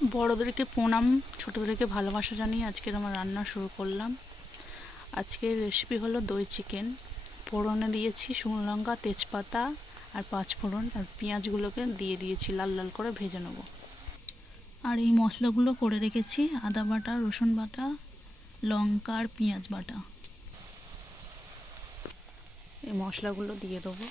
বড়োদেরকে প্রণাম, ছোটোদেরকে ভালোবাসা জানিয়ে আজকের আমার রান্না শুরু করলাম। আজকের রেসিপি হলো দই চিকেন। ফোড়নে দিয়েছি শুকনো লঙ্কা, তেজপাতা আর পাঁচফোড়ন, আর পেঁয়াজগুলোকে দিয়ে দিয়েছি লাল লাল করে ভেজে নেব। আর এই মশলাগুলো করে রেখেছি আদা বাটা, রসুন বাটা, লঙ্কা আর পেঁয়াজ বাটা। এই মশলাগুলো দিয়ে দেবো।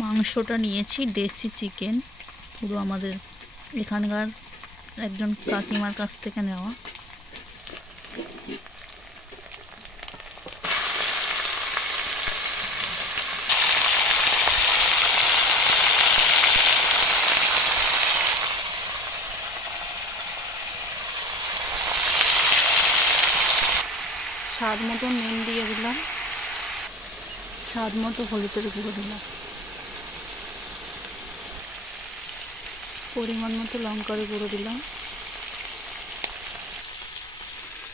মাংসটা নিয়েছি দেশি চিকেন, পুরো আমাদের এখানকার একজন কাকিমার কাছ থেকে নেওয়া। স্বাদ মতো নুন দিয়ে দিলাম, স্বাদ মতো হলুদের গুঁড়ো দিলাম, পরিমাণ মতো লঙ্কার গুঁড়ো দিলাম,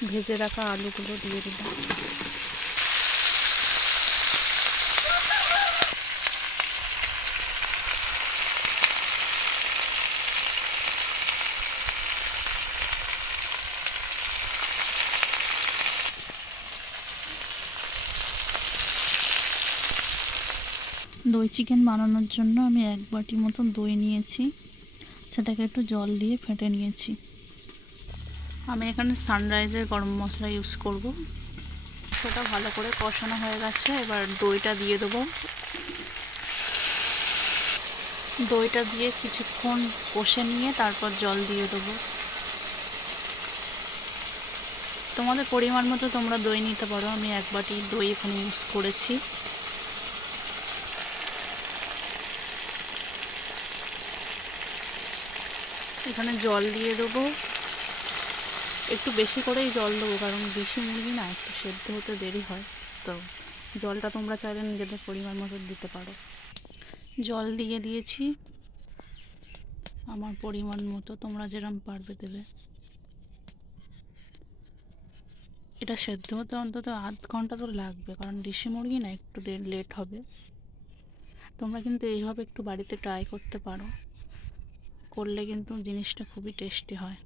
ভেজে রাখা আলুগুলো দিয়ে দিলাম। দই চিকেন বানানোর জন্য আমি 1 বাটি মতো দই নিয়েছি, সেটাকে একটু জল দিয়ে ফেটে নিয়েছি। আমি এখানে সানরাইজের গরম মশলা ইউজ করব। সেটা ভালো করে কষানো হয়ে গেছে, এবার দইটা দিয়ে দেবো। দইটা দিয়ে কিছুক্ষণ কষে নিয়ে তারপর জল দিয়ে দেবো। তোমাদের পরিমাণ মতো তোমরা দই নিতে পারো, আমি 1 বাটি দই এখানে ইউজ করেছি। এখানে জল দিয়ে দেবো, একটু বেশি করেই জল দেবো, কারণ দেশি মুরগি না একটু সেদ্ধ হতে দেরি হয়, তো জলটা তোমরা চাইলে নিজেদের পরিমাণ মতো দিতে পারো। জল দিয়ে দিয়েছি আমার পরিমাণ মতো, তোমরা যেরকম পারবে দেবে। এটা সেদ্ধ হতে অন্তত আধ ঘন্টা তো লাগবে, কারণ দেশি মুরগি না একটু লেট হবে। তোমরা কিন্তু এইভাবে একটু বাড়িতে ট্রাই করতে পারো, করলে কিন্তু জিনিসটা খুবই টেস্টি হয়।